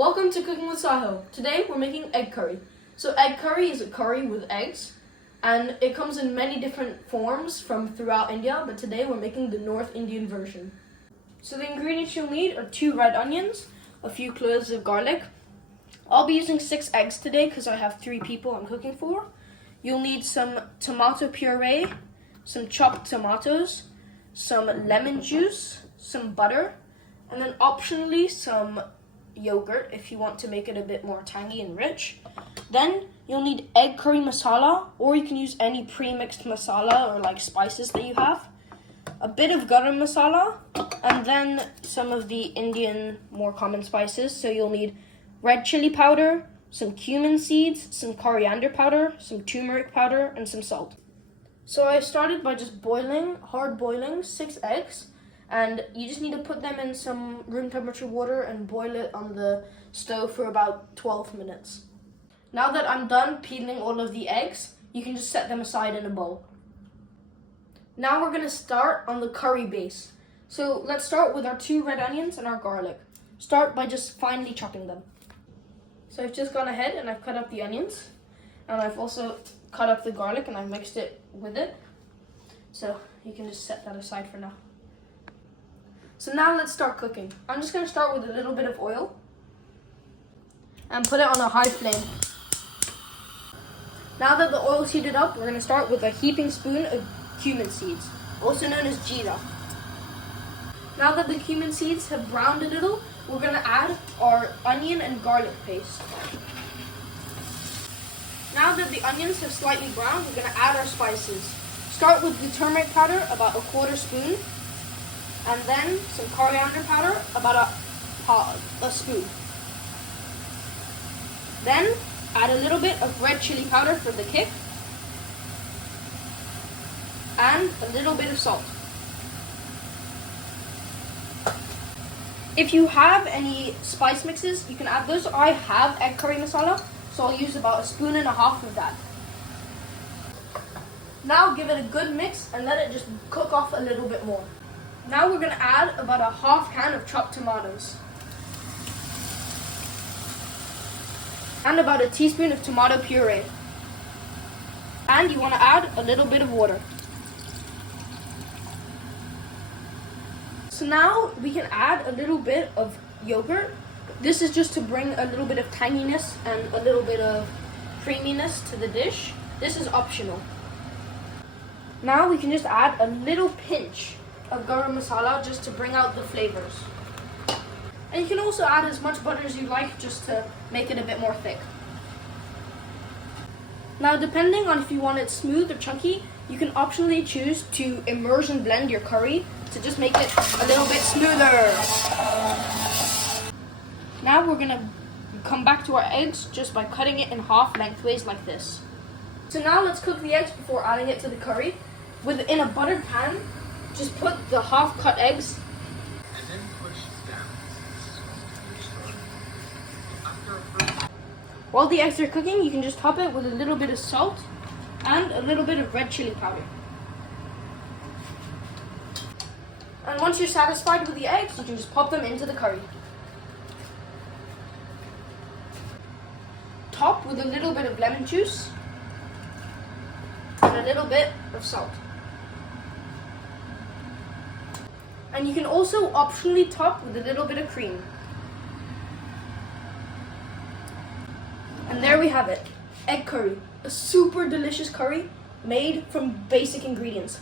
Welcome to Cooking with Sahil. Today we're making egg curry. So egg curry is a curry with eggs, and it comes in many different forms from throughout India, but today we're making the North Indian version. So the ingredients you'll need are 2 red onions, a few cloves of garlic. I'll be using 6 eggs today because I have 3 people I'm cooking for. You'll need some tomato puree, some chopped tomatoes, some lemon juice, some butter, and then optionally some yogurt if you want to make it a bit more tangy and rich. Then you'll need egg curry masala, or you can use any pre-mixed masala or like spices that you have. A bit of garam masala, and then some of the Indian more common spices. So you'll need red chili powder, some cumin seeds, some coriander powder, some turmeric powder, and some salt. So I started by just hard boiling 6 eggs. And you just need to put them in some room temperature water and boil it on the stove for about 12 minutes. Now that I'm done peeling all of the eggs, you can just set them aside in a bowl. Now we're going to start on the curry base. So let's start with our 2 red onions and our garlic. Start by just finely chopping them. So I've just gone ahead and I've cut up the onions. And I've also cut up the garlic and I've mixed it with it. So you can just set that aside for now. So now let's start cooking. I'm just going to start with a little bit of oil and put it on a high flame. Now that the oil's heated up, we're going to start with a heaping spoon of cumin seeds, also known as jeera. Now that the cumin seeds have browned a little, we're going to add our onion and garlic paste. Now that the onions have slightly browned, we're going to add our spices. Start with the turmeric powder, about a 1/4 spoon. And then some coriander powder, about a spoon. Then add a little bit of red chili powder for the kick. And a little bit of salt. If you have any spice mixes, you can add those. I have egg curry masala, so I'll use about 1.5 spoons of that. Now give it a good mix and let it just cook off a little bit more. Now we're going to add about a 1/2 can of chopped tomatoes. And about a teaspoon of tomato puree. And you want to add a little bit of water. So now we can add a little bit of yogurt. This is just to bring a little bit of tanginess and a little bit of creaminess to the dish. This is optional. Now we can just add a little pinch of garam masala just to bring out the flavors. And you can also add as much butter as you like just to make it a bit more thick. Now depending on if you want it smooth or chunky, you can optionally choose to immersion blend your curry to just make it a little bit smoother. Now we're going to come back to our eggs just by cutting it in half lengthways like this. So now let's cook the eggs before adding it to the curry. In a buttered pan, just put the half-cut eggs and then push down. While the eggs are cooking, you can just top it with a little bit of salt and a little bit of red chili powder. And once you're satisfied with the eggs, you can just pop them into the curry. Top with a little bit of lemon juice and a little bit of salt. And you can also optionally top with a little bit of cream. And there we have it, egg curry, a super delicious curry made from basic ingredients.